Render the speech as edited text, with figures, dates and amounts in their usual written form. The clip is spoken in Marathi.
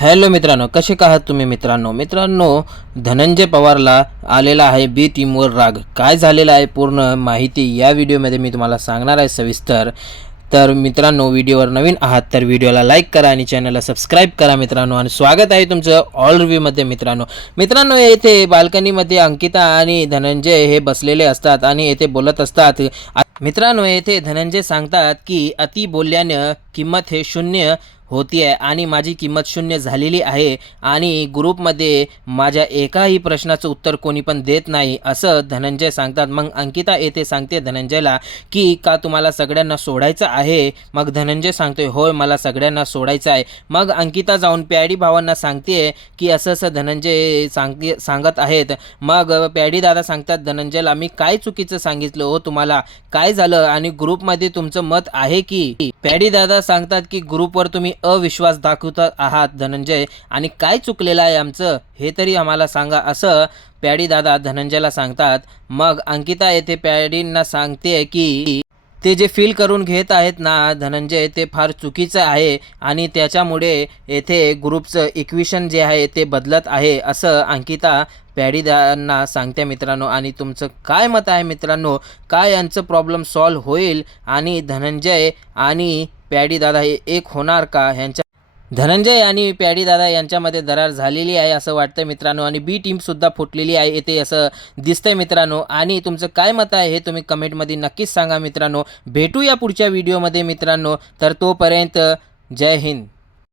हॅलो मित्रांनो, कसे का आहात तुम्ही मित्रांनो धनंजय पवारला आलेला आहे बी टीमवर राग. काय झालेला आहे पूर्ण माहिती या व्हिडिओमध्ये मी तुम्हाला सांगणार आहे सविस्तर. तर मित्रांनो, व्हिडिओवर नवीन आहात तर व्हिडिओला लाईक करा आणि चॅनलला सबस्क्राईब करा मित्रांनो. आणि स्वागत आहे तुमचं ऑल रिव्ह्यूमध्ये मित्रांनो येथे बाल्कनीमध्ये अंकिता आणि धनंजय हे बसलेले असतात आणि येथे बोलत असतात. मित्रांनो, येथे धनंजय सांगतात की अति बोलल्याने किंमत हे शून्य होती आहे आणि माझी किंमत शून्य झालेली आहे आणि ग्रुपमध्ये माझ्या एकाही प्रश्नाचं उत्तर कोणी पण देत नाही असं धनंजय सांगतात. मग अंकिता येथे सांगते धनंजयला की का तुम्हाला सगळ्यांना सोडायचं आहे. मग धनंजय सांगतोय होय, मला सगळ्यांना सोडायचं आहे. मग अंकिता जाऊन प्याडी भावांना सांगते की असं असं धनंजय सांगत आहेत. मग प्याडी दादा सांगतात धनंजयला, मी काय चुकीचं सांगितलं हो तुम्हाला, काय झालं आणि ग्रुपमध्ये तुमचं मत आहे की. प्याडी दादा सांगतात की ग्रुपवर तुम्ही अविश्वास दाखवत आहात धनंजय, आणि काय चुकलेलं आहे आमचं हे तरी आम्हाला सांगा असं प्याडी दादा धनंजयला सांगतात. मग अंकिता येथे प्याडींना सांगते की ते जे फील करून घेत आहेत ना धनंजय, ते फार चुकीचं आहे आणि त्याच्यामुळे येथे ग्रुपचं इक्वेशन जे आहे ते बदलत आहे असं अंकिता प्याडीदांना सांगते मित्रांनो. आणि तुमचं काय मत आहे मित्रांनो, काय यांचं प्रॉब्लेम सॉल्व्ह होईल आणि धनंजय आणि प्याडी दादा हे एक होणार का. ह्यांच्या धनंजय आणि प्याडी दादा यांच्यामध्ये दरार झालेली आहे असं वाटतं मित्रांनो, आणि बी टीमसुद्धा फुटलेली आहे येते असं दिसतंय मित्रांनो. आणि तुमचं काय मत आहे हे तुम्ही कमेंटमध्ये नक्कीच सांगा मित्रांनो. भेटूया पुढच्या व्हिडिओमध्ये मित्रांनो. तर तोपर्यंत जय हिंद.